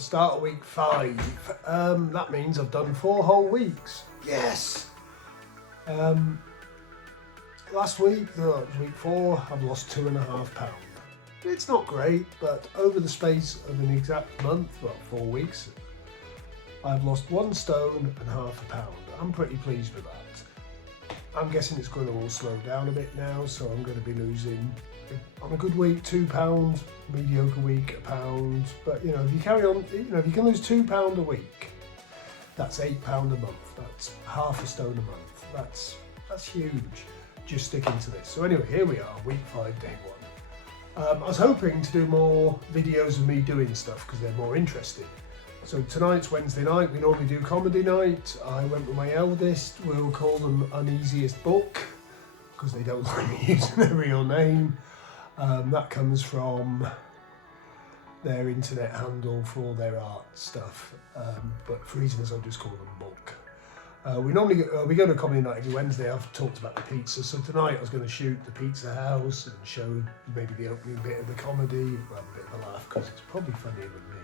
start of week 5. That means I've done 4 whole weeks. Yes! Last week, week 4, I've lost 2.5 pounds. It's not great, but over the space of an exact month, well, 4 weeks, I've lost 1 stone and half a pound. I'm pretty pleased with that. I'm guessing it's going to all slow down a bit now, so I'm going to be losing, on a good week, £2, mediocre week, £1. But you know, if you carry on, you know, if you can lose £2 a week, that's £8 a month. That's half a stone a month. That's huge. Just sticking to this. So anyway, here we are, week 5, day 1. I was hoping to do more videos of me doing stuff because they're more interesting. So tonight's Wednesday night, we normally do comedy night. I went with my eldest, we'll call them Uneasiest Book, because they don't like me using their real name. That comes from their internet handle for all their art stuff, but for reasons I'll just call them Book. We normally we go to comedy night every Wednesday. I've talked about the pizza, so tonight I was going to shoot the pizza house and show maybe the opening bit of the comedy, well, a bit of a laugh because it's probably funnier than me.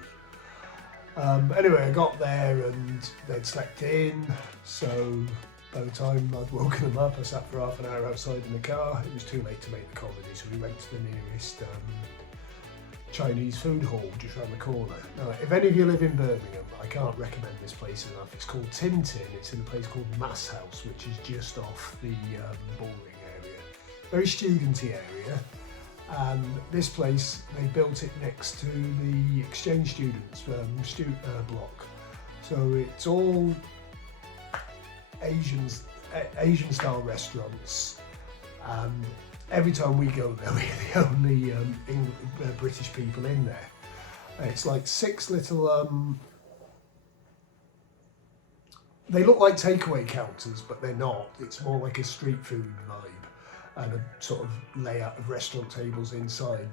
Anyway, I got there and they'd slept in, so by the time I'd woken them up, I sat for half an hour outside in the car. It was too late to make the comedy, so we went to the nearest Chinese food hall just around the corner. Now, if any of you live in Birmingham, I can't recommend this place enough. It's called Tintin. It's in a place called Mass House, which is just off the Bullring area. Very studenty area. And this place, they built it next to the exchange students block. So it's all Asian style restaurants, and every time we go there, we're the only British people in there. It's like 6 little, they look like takeaway counters, but they're not. It's more like a street food vibe and a sort of layout of restaurant tables inside.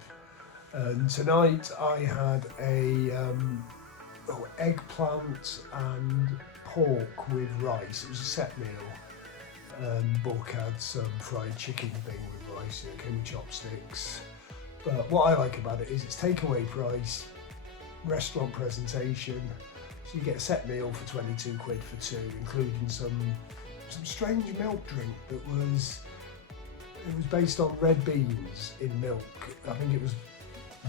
And tonight I had a eggplant and pork with rice. It was a set meal. Book had some fried chicken thing with rice, it came with chopsticks. But what I like about it is it's takeaway price, restaurant presentation. So you get a set meal for 22 quid for 2, including some strange milk drink that was based on red beans in milk. I think it was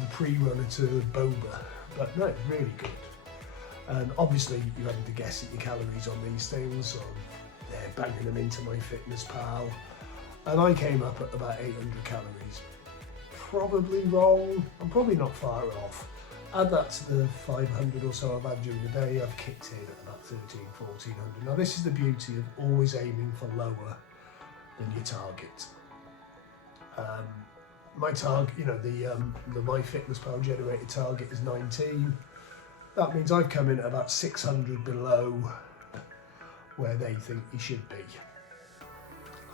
the pre-runner to boba, but no, it's really good. And obviously you're having to guess at your calories on these things, so they're banging them into MyFitnessPal. And I came up at about 800 calories. Probably wrong, I'm probably not far off. Add that to the 500 or so I've had during the day, I've kicked in at about 1400. Now this is the beauty of always aiming for lower than your target. My target, you know, the MyFitnessPal generated target is 19. That means I've come in at about 600 below where they think you should be.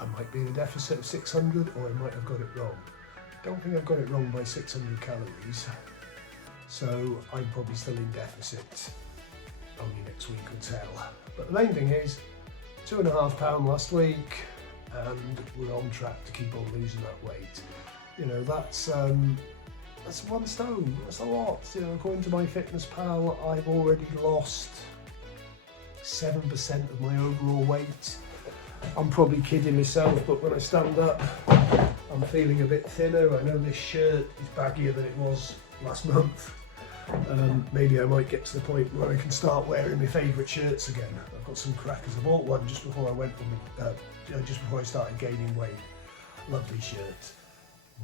I might be in a deficit of 600, or I might have got it wrong. Don't think I've got it wrong by 600 calories, so I'm probably still in deficit. Only next week will tell. But the main thing is, 2.5 pound last week, and we're on track to keep on losing that weight. You know, that's 1 stone, that's a lot. You know, according to MyFitnessPal, I've already lost 7% of my overall weight. I'm probably kidding myself, but when I stand up, I'm feeling a bit thinner. I know this shirt is baggier than it was last month. Maybe I might get to the point where I can start wearing my favourite shirts again. I've got some crackers. I bought one just before I went on just before I started gaining weight. Lovely shirt.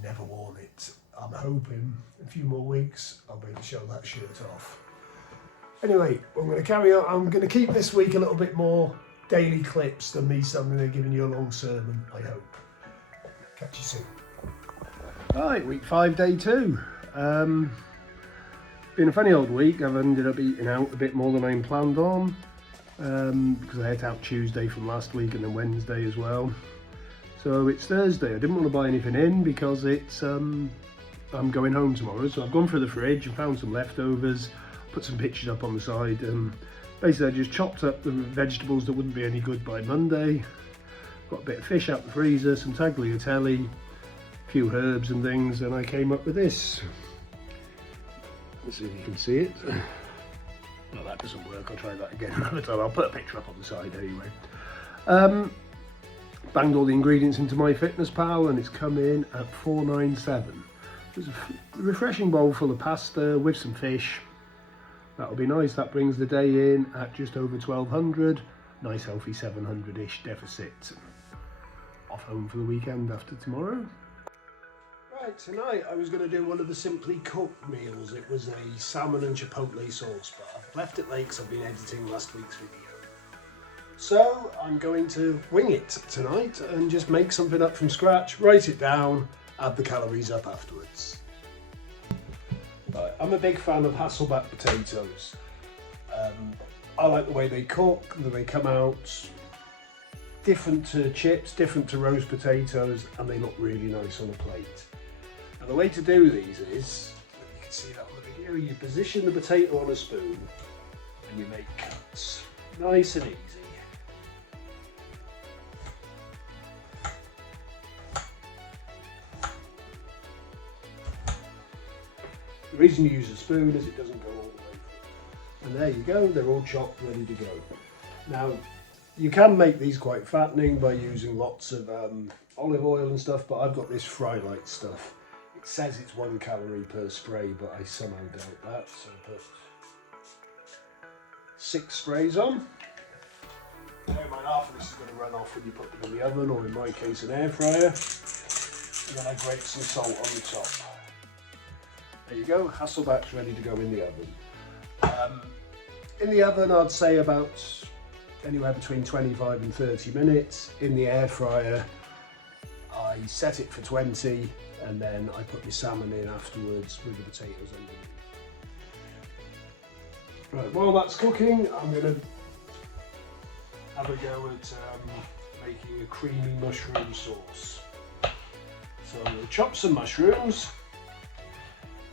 Never worn it. I'm hoping in a few more weeks I'll be able to show that shirt off. Anyway, I'm going to carry on. I'm going to keep this week a little bit more daily clips than me suddenly there giving you a long sermon, I hope. Catch you soon. Right, week 5, day 2. Been a funny old week. I've ended up eating out a bit more than I planned on, because I ate out Tuesday from last week and then Wednesday as well. So it's Thursday. I didn't want to buy anything in because it's I'm going home tomorrow, so I've gone through the fridge and found some leftovers, put some pictures up on the side. Basically I just chopped up the vegetables that wouldn't be any good by Monday. Got a bit of fish out the freezer, some tagliatelle, a few herbs and things, and I came up with this. Let's see if you can see it. Well, that doesn't work. I'll try that again another time. I'll put a picture up on the side anyway. Banged all the ingredients into MyFitnessPal and it's come in at $4.97. There's a refreshing bowl full of pasta with some fish. That'll be nice. That brings the day in at just over 1,200. Nice healthy 700-ish deficit. Off home for the weekend after tomorrow. Right, tonight I was going to do one of the simply cooked meals. It was a salmon and chipotle sauce, but I've left it late because I've been editing last week's video. So I'm going to wing it tonight and just make something up from scratch, write it down, add the calories up afterwards. Right, I'm a big fan of Hasselback potatoes. I like the way they cook, that they come out different to chips, different to roast potatoes, and they look really nice on a plate. And the way to do these is, you can see that on the video, you position the potato on a spoon and you make cuts, nice and easy. The reason you use a spoon is it doesn't go all the way through. And there you go, they're all chopped, ready to go. Now, you can make these quite fattening by using lots of olive oil and stuff, but I've got this Fry Light stuff. It says it's 1 calorie per spray, but I somehow doubt that, so I put 6 sprays on. Bear in mind, half of this is going to run off when you put them in the oven, or in my case an air fryer. And then I grate some salt on the top. There you go, Hasselback's ready to go in the oven. In the oven I'd say about anywhere between 25 and 30 minutes. In the air fryer I set it for 20 and then I put my salmon in afterwards with the potatoes underneath. Right, while that's cooking I'm going to have a go at making a creamy mushroom sauce. So I'm going to chop some mushrooms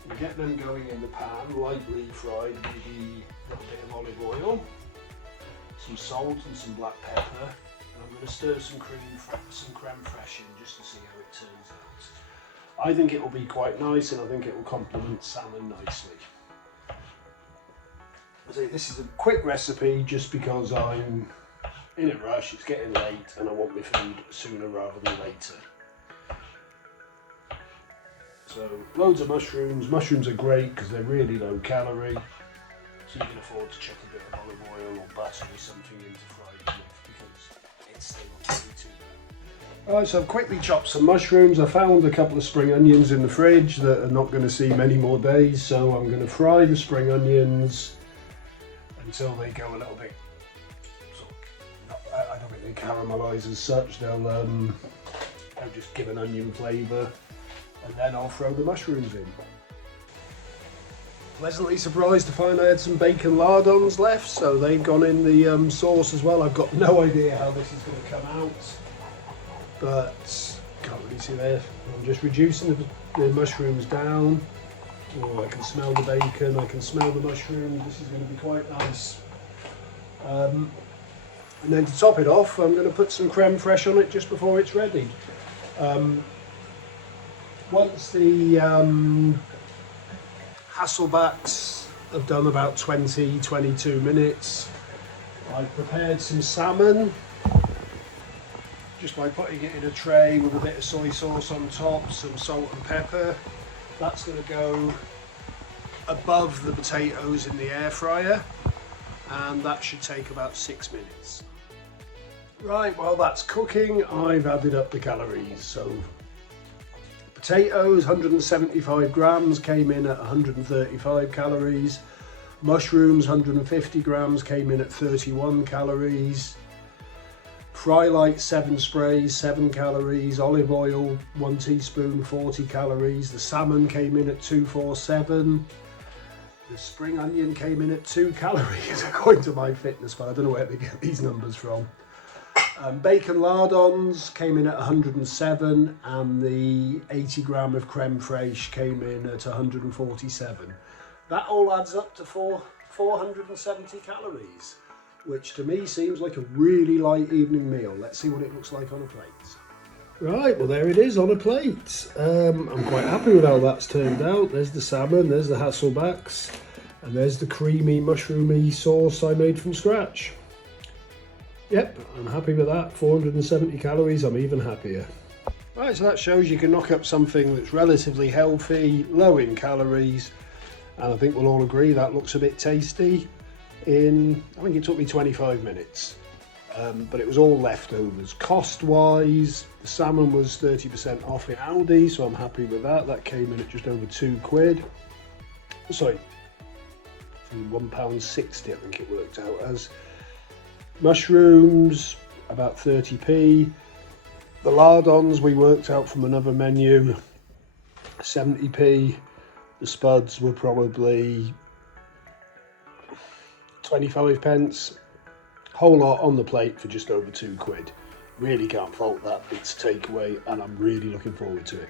and get them going in the pan, lightly fried, maybe a little bit of olive oil, some salt and some black pepper, and I'm going to stir some creme fraiche in just to see how it turns out. I think it will be quite nice and I think it will complement salmon nicely. This is a quick recipe just because I'm in a rush, it's getting late and I want my food sooner rather than later. So loads of mushrooms. Mushrooms are great because they're really low calorie, so you can afford to chuck a bit of olive oil or butter or something in to fry them with because it's still not really too bad. Alright, so I've quickly chopped some mushrooms. I found a couple of spring onions in the fridge that are not going to see many more days, so I'm going to fry the spring onions until they go a little bit, I don't think they caramelise as such, they'll just give an onion flavour. And then I'll throw the mushrooms in. Pleasantly surprised to find I had some bacon lardons left, so they've gone in the sauce as well. I've got no idea how this is going to come out, but can't really see there. I'm just reducing the mushrooms down. Oh, I can smell the bacon, I can smell the mushrooms. This is going to be quite nice. And then to top it off, I'm going to put some creme fraiche on it just before it's ready. Once the Hasselbacks have done about 20-22 minutes, I've prepared some salmon just by putting it in a tray with a bit of soy sauce on top, some salt and pepper. That's going to go above the potatoes in the air fryer, and that should take about 6 minutes. Right, while that's cooking, I've added up the calories. So potatoes, 175 grams, came in at 135 calories. Mushrooms, 150 grams, came in at 31 calories. Fry Light 7 sprays, 7 calories. Olive oil, 1 teaspoon, 40 calories. The salmon came in at 247. The spring onion came in at 2 calories, according to MyFitnessPal. I don't know where they get these numbers from. Bacon lardons came in at 107, and the 80 gram of creme fraiche came in at 147. That all adds up to 470 calories, which to me seems like a really light evening meal. Let's see what it looks like on a plate. Right, well there it is on a plate. I'm quite happy with how that's turned out. There's the salmon, there's the Hasselbacks. And there's the creamy, mushroomy sauce I made from scratch. Yep, I'm happy with that. 470 calories, I'm even happier. Right, so that shows you can knock up something that's relatively healthy, low in calories, and I think we'll all agree that looks a bit tasty in, I think it took me 25 minutes. But it was all leftovers. Cost-wise, the salmon was 30% off in Aldi, so I'm happy with that. That came in at just over £2. Sorry, £1.60 I think it worked out as. Mushrooms, about 30p. The lardons we worked out from another menu, 70p. The spuds were probably 25 pence. Whole lot on the plate for just over £2. Really can't fault that. It's takeaway and I'm really looking forward to it.